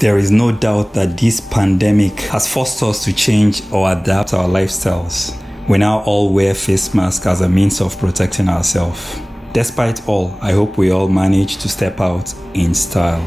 There is no doubt that this pandemic has forced us to change or adapt our lifestyles. We now all wear face masks as a means of protecting ourselves. Despite all, I hope we all manage to step out in style.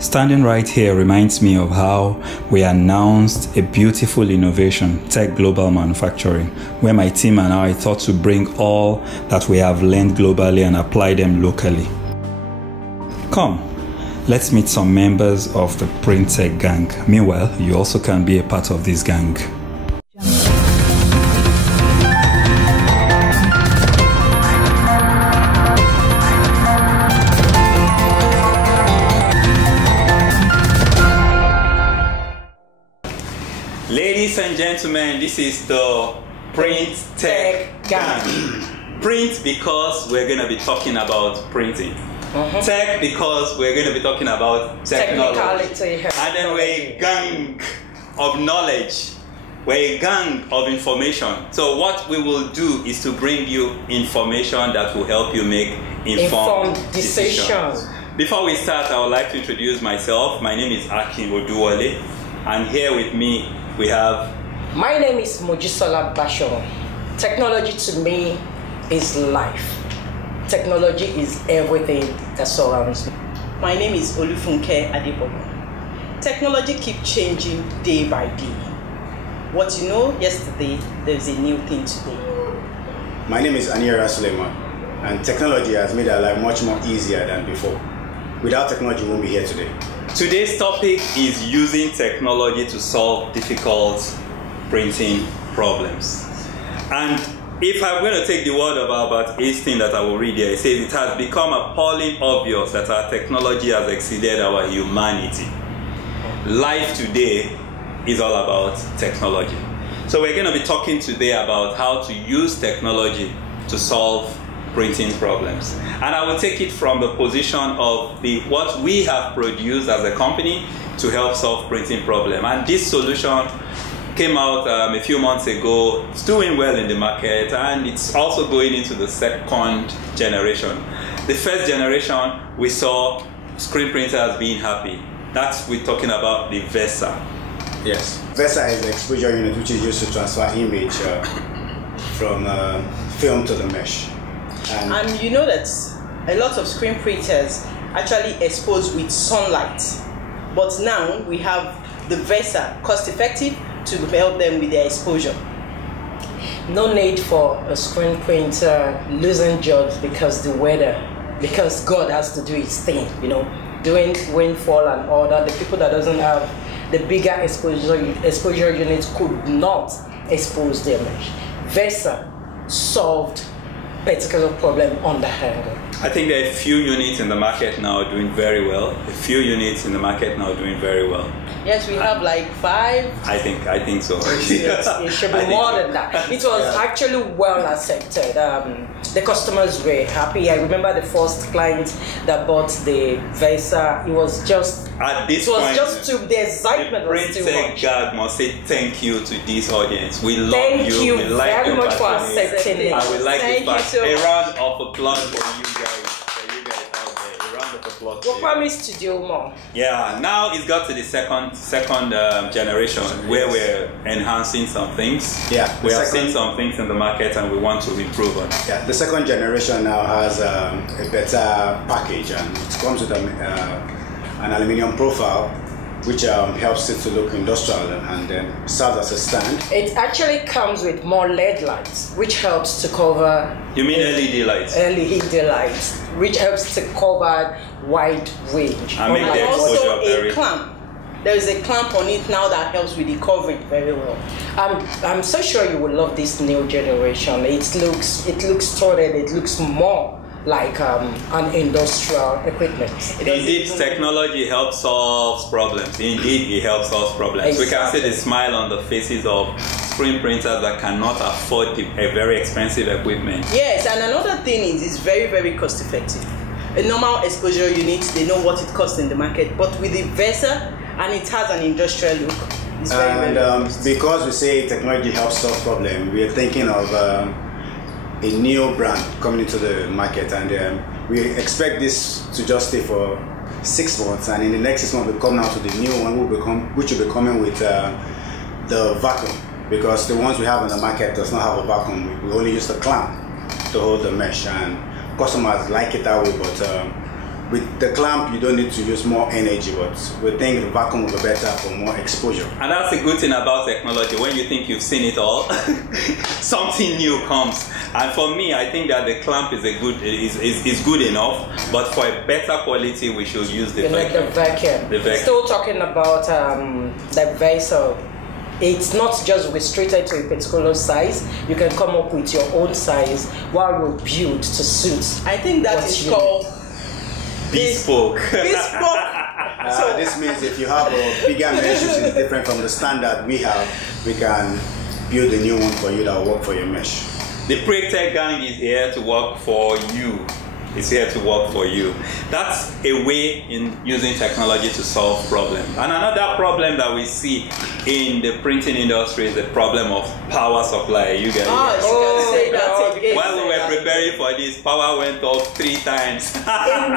Standing right here reminds me of how we announced a beautiful innovation, Tech Global Manufacturing, where my team and I thought to bring all that we have learned globally and apply them locally. Come, let's meet some members of the Print Tech gang. Meanwhile, you also can be a part of this gang. Ladies and gentlemen, this is the Print Tech gang. Print because we're going to be talking about printing. Tech because we're going to be talking about technology. And then we're a gang of knowledge. We're a gang of information. So what we will do is to bring you information that will help you make informed decisions. Before we start, I would like to introduce myself. My name is Olujare, and here with me we have... My name is Mojisola Basho. Technology to me is life. Technology is everything that surrounds me. My name is Olufunke Adebomo. Technology keeps changing day by day. What you know yesterday, there's a new thing today. My name is Anira Suleiman, and technology has made our life much more easier than before. Without technology, we won't be here today. Today's topic is using technology to solve difficult printing problems. And if I'm going to take the word of Albert Einstein that I will read here, it says it has become appalling obvious that our technology has exceeded our humanity. Life today is all about technology. So we're going to be talking today about how to use technology to solve printing problems. And I will take it from the position of what we have produced as a company to help solve printing problem. And this solution came out a few months ago. It's doing well in the market, and it's also going into the second generation. The first generation, we saw screen printers being happy. We're talking about the VESA. Yes. VESA is the exposure unit which is used to transfer image from film to the mesh. And you know that a lot of screen printers actually expose with sunlight. But now we have the VESA, cost effective, to help them with their exposure. No need for a screen printer losing jobs because the weather, because God has to do his thing, you know, during rainfall and all that. The people that doesn't have the bigger exposure units could not expose their mesh. VESA solved particular problem on the angle. I think there are a few units in the market now doing very well. Yes, we have like 5. I think so. It should be more than that. It was actually well accepted. The customers were happy. I remember the first client that bought the VESA. It was just the excitement was too much. God must say thank you to this audience. We love thank you. We like very much for accepting it. I would like a round of applause for you guys. Out there. A round of applause. We promise to do more. Yeah. Now it's got to the second generation where we're enhancing some things. Yeah. We have seen some things in the market and we want to improve on it. Yeah. The second generation now has a better package, and it comes with an aluminium profile, which helps it to look industrial and then serves as a stand. It actually comes with more LED lights, which helps to cover... You mean LED lights? LED lights, which helps to cover wide range. I make the exposure very... a clamp. There is a clamp on it now that helps with the coverage very well. I'm so sure you will love this new generation. It looks sorted. It looks more like an industrial equipment. Indeed, technology helps solve problems. Indeed, it helps solve problems. Exactly. We can see the smile on the faces of screen printers that cannot afford a very expensive equipment. Yes, and another thing is it's very, very cost effective. A normal exposure unit, they know what it costs in the market, but with the VESA, and it has an industrial look. It's very, very because we say technology helps solve problems, we are thinking of a new brand coming into the market, and we expect this to just stay for 6 months, and in the next 6 months we come now to the new one, which will be coming with the vacuum, because the ones we have in the market does not have a vacuum. We only use the clamp to hold the mesh, and customers like it that way. But with the clamp, you don't need to use more energy, but we think the vacuum will be better for more exposure. And that's the good thing about technology. When you think you've seen it all, something new comes. And for me, I think that the clamp is good enough, but for a better quality, we should use the vacuum. The vacuum. Still talking about the vessel. It's not just restricted to a particular size. You can come up with your own size while we build to suit. I think that is called bespoke. So this means if you have a bigger mesh which is different from the standard we have, we can build a new one for you that will work for your mesh. The Pre-Tech gang is here to work for you. It's here to work for you. That's a way in using technology to solve problems. And another problem that we see in the printing industry is the problem of power supply. You guys. Say that again. While we were preparing for this, power went off 3 times.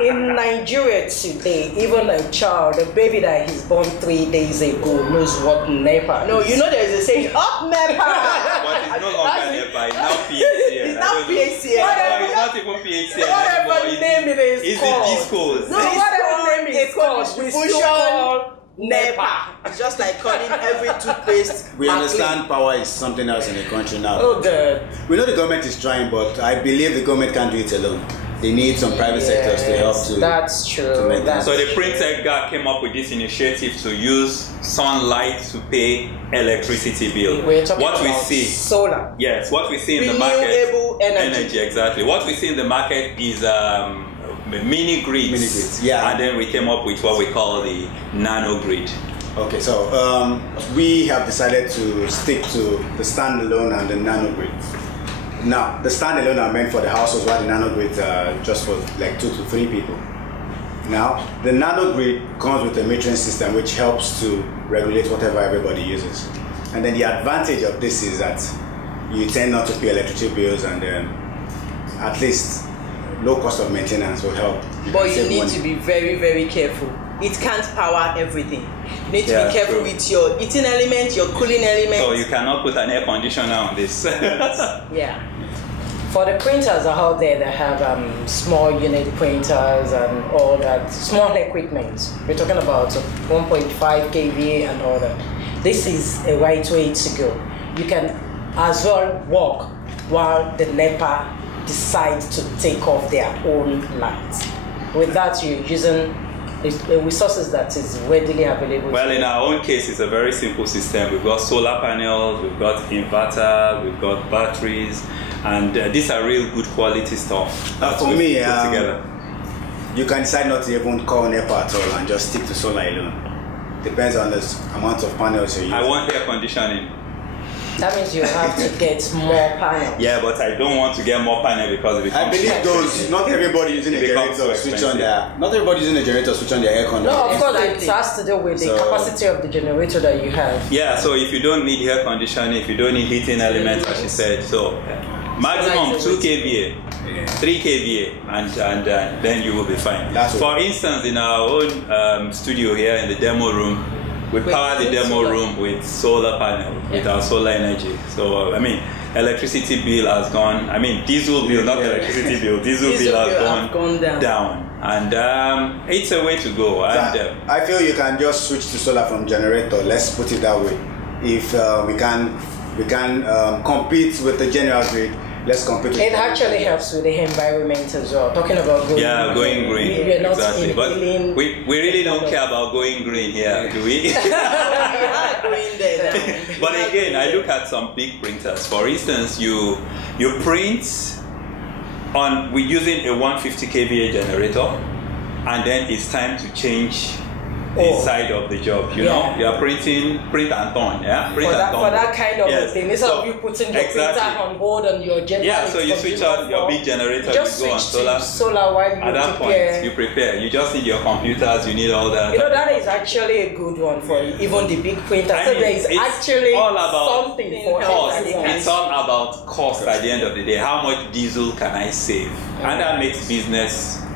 in Nigeria today, even a child, a baby that is born 3 days ago knows what NEPA is. No, you know there is a saying, up NEPA! But it's no longer NEPA, it's now PHCN. It's now PHCN. No, it's not even PHCN. Whatever name it is called. It's the discos. No, whatever name it is called, we still call NEPA. It's just like calling every toothpaste. We understand power is something else in the country now. Oh, good. We know the government is trying, but I believe the government can't do it alone. They need some private sectors to help to. That's true. So the Pre-Tech guy came up with this initiative to use sunlight to pay electricity bill. We're talking what we about see, solar. Yes, what we see in the Renewable market. energy. Exactly. What we see in the market is mini grids. Mini grids, yeah. And then we came up with what we call the nano grid. Okay, so we have decided to stick to the standalone and the nano grid. Now, the standalone are meant for the households, while the nano grid just for like 2 to 3 people. Now, the nano grid comes with a metering system which helps to regulate whatever everybody uses. And then the advantage of this is that you tend not to pay electricity bills, and at least low cost of maintenance will help. But you need to be very, very careful. It can't power everything. You need to be careful with your heating element, your cooling element. So you cannot put an air conditioner on this. Yeah. For the printers out there that have small unit printers and all that, small equipment, we're talking about 1.5 kVA and all that. This is a right way to go. You can as well work while the NEPA decides to take off their own lights. With that, you're using resources that is readily available. Well, in our own case, it's a very simple system. We've got solar panels, we've got inverter, we've got batteries, and these are real good quality stuff. For me, put together. You can decide not to even call NEPA at all and just stick to solar alone. Depends on the amount of panels you use. I want air conditioning. That means you have to get more panels. Yeah, but I don't want to get more panels because it becomes I believe those. Not everybody using a generator switch on their. Not everybody using a generator switch on their air conditioner. No, of course it has to do with the capacity of the generator that you have. Yeah, so if you don't need air conditioning, if you don't need heating elements, as she said, so maximum 2 kVA, 3 kVA, and then you will be fine. For instance, in our own studio here in the demo room, we power the demo room with solar panel, with our solar energy. So, I mean, electricity bill has gone, I mean, diesel bill, not electricity bill, diesel bill has gone down. And it's a way to go. And, I feel you can just switch to solar from generator, let's put it that way. If we can compete with the general grid, let's compete with it. Actually helps with the environment as well. Talking about going green. Going green. We're not exactly. But we really don't care about going green here, do we? We are green there. But again, I look at some big printers. For instance, you print we're using a 150 kVA generator, and then it's time to change the side of the job, you know? You are print and turn, yeah? For that kind of thing, instead of you putting your printer on hold and your generator. Yeah, so you switch on your big generator, just you go on solar while you at that point, you prepare. You just need your computers, you need all that. You know, that is actually a good one for even the big printer. So there is actually all about something for cost. It's all about cost at the end of the day. How much diesel can I save? And that makes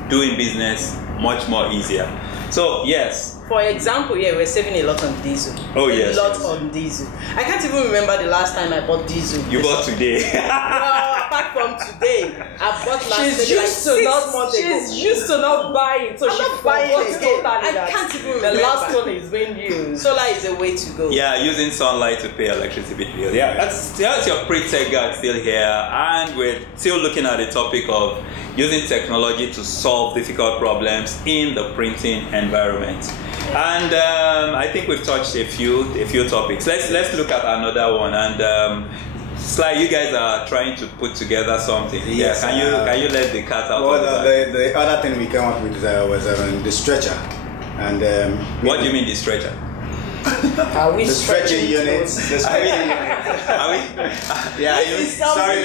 doing business much more easier. So yes. For example, yeah, we're saving a lot on diesel. Oh yes. A lot on diesel. I can't even remember the last time I bought diesel. You bought today. Well, apart from today, I bought last She's maybe used like to 6 not. months ago. She's used to not buying, so I'm she not buying forgot again. totally I that can't even the remember. last one is being used. Solar is a way to go. Yeah, using sunlight to pay electricity bill. Yeah, that's your pre-tech guy still here, and we're still looking at the topic of using technology to solve difficult problems in the printing environment. And I think we've touched a few topics. Let's look at another one. And Sly, you guys are trying to put together something. Yes, yeah, can you let the cat out? Well, of the bag? the other thing we came up with was the stretcher. And What do you mean the stretcher? Are we the stretching units? The stretching units. Are we? Yeah, sorry.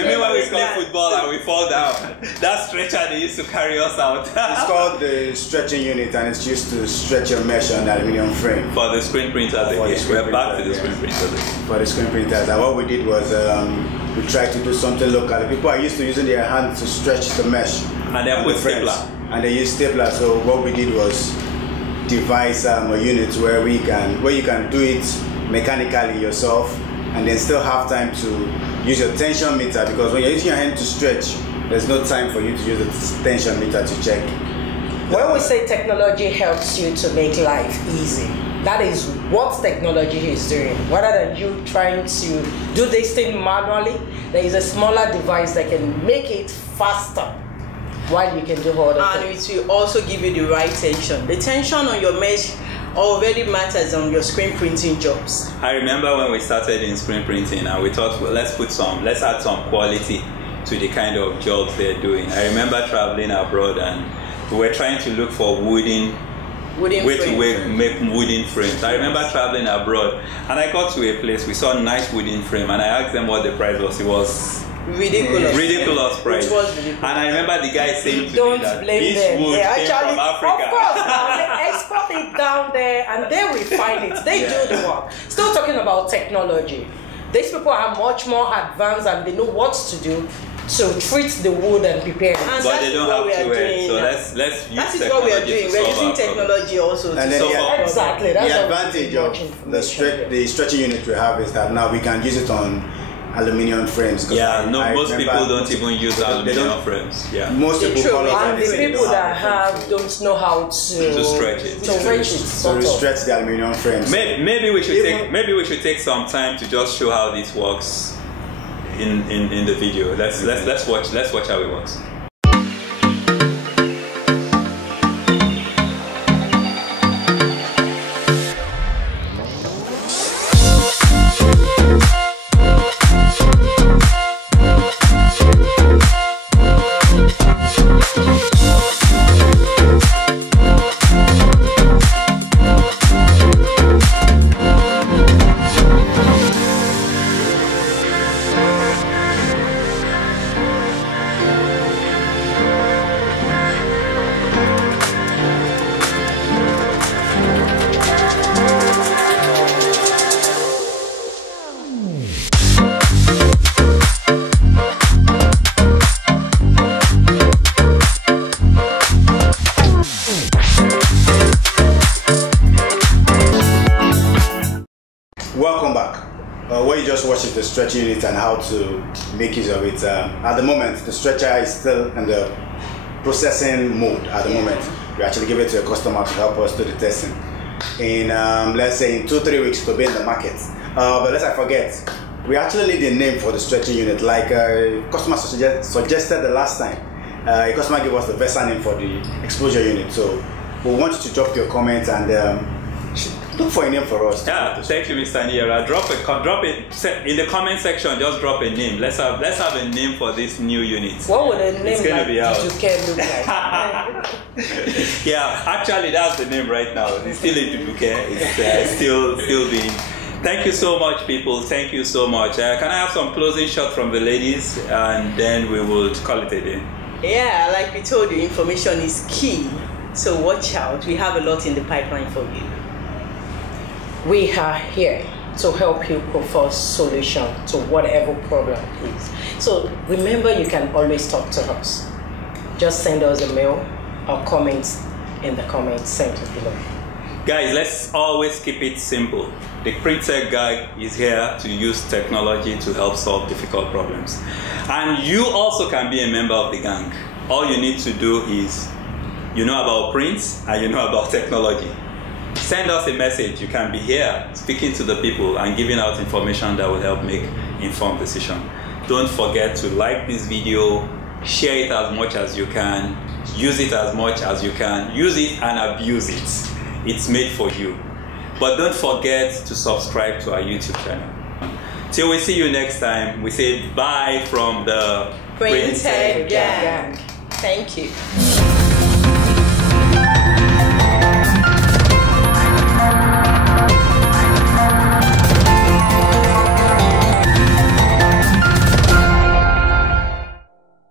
You mean when we score football and we fall down? That stretcher they used to carry us out. It's called the stretching unit, and it's used to stretch your mesh on the aluminum frame. For the screen printers again. We're back to the screen printers again. For the screen printers, and what we did was we tried to do something local. People are used to using their hands to stretch the mesh. And they put stapler. And they use stapler. So what we did was devise a unit where you can do it mechanically yourself, and then still have time to use your tension meter, because when you're using your hand to stretch, there's no time for you to use the tension meter to check. When we say technology helps you to make life easy, that is what technology is doing. Rather than you trying to do this thing manually, there is a smaller device that can make it faster while you can do all the And things. it will also give you the right tension. The tension on your mesh already matters on your screen printing jobs. I remember when we started in screen printing and we thought, well, let's add some quality to the kind of jobs they're doing. I remember traveling abroad and we were trying to look for make wooden frames. I remember traveling abroad and I got to a place, we saw a nice wooden frame, and I asked them what the price was. It was ridiculous price. It was ridiculous. And I remember the guy saying to Don't me that blame this them. wood They came actually, from Africa. of course, now they export it down there and they refine it. They do the work. Still talking about technology. These people are much more advanced and they know what to do to treat the wood and prepare it. And But they don't have to wear. So let's use that is what we are technology doing. to We're solve using our technology also to And then solve the- our problem. Exactly. That's The how advantage much of information the stretching unit we have is that now we can use it on aluminium frames. Yeah, most remember people don't even use they aluminium don't- frames. Yeah. Most people True. call us And and they the say they people don't that have have don't know how to stretch it. To stretch it. so we stretch the aluminium frames. Maybe we should take some time to just show how this works in the video. Let's watch how it works. Welcome back. What you just watched is the stretching unit and how to make use of it. At the moment, the stretcher is still in the processing mode. At the moment, we actually give it to a customer to help us do the testing. In let's say in 2-3 weeks to be in the market. But let's not forget, we actually need a name for the stretching unit. Like customer suggested the last time, a customer gave us the Versa name for the exposure unit. So we want you to drop your comments and look for a name for us. Yeah, thank you, Mr. Niera. Drop it in the comment section. Just drop a name. Let's have a name for this new unit. What would a name It's gonna like be out. Duduke look like? Yeah, actually, that's the name right now. It's still a Duduke. It's still being. Thank you so much, people. Thank you so much. Can I have some closing shot from the ladies, and then we will call it a day. Yeah, like we told you, information is key. So watch out. We have a lot in the pipeline for you. We are here to help you propose solution to whatever problem is. So remember, you can always talk to us. Just send us a mail or comments in the comment section below. Guys, let's always keep it simple. The Print Tech guy is here to use technology to help solve difficult problems. And you also can be a member of the gang. All you need to do is, you know about prints and you know about technology. Send us a message. You can be here speaking to the people and giving out information that will help make informed decision. Don't forget to like this video, share it as much as you can, use it as much as you can, use it and abuse it. It's made for you. But don't forget to subscribe to our YouTube channel. Till we see you next time, we say bye from the Print Tech Gang. Thank you.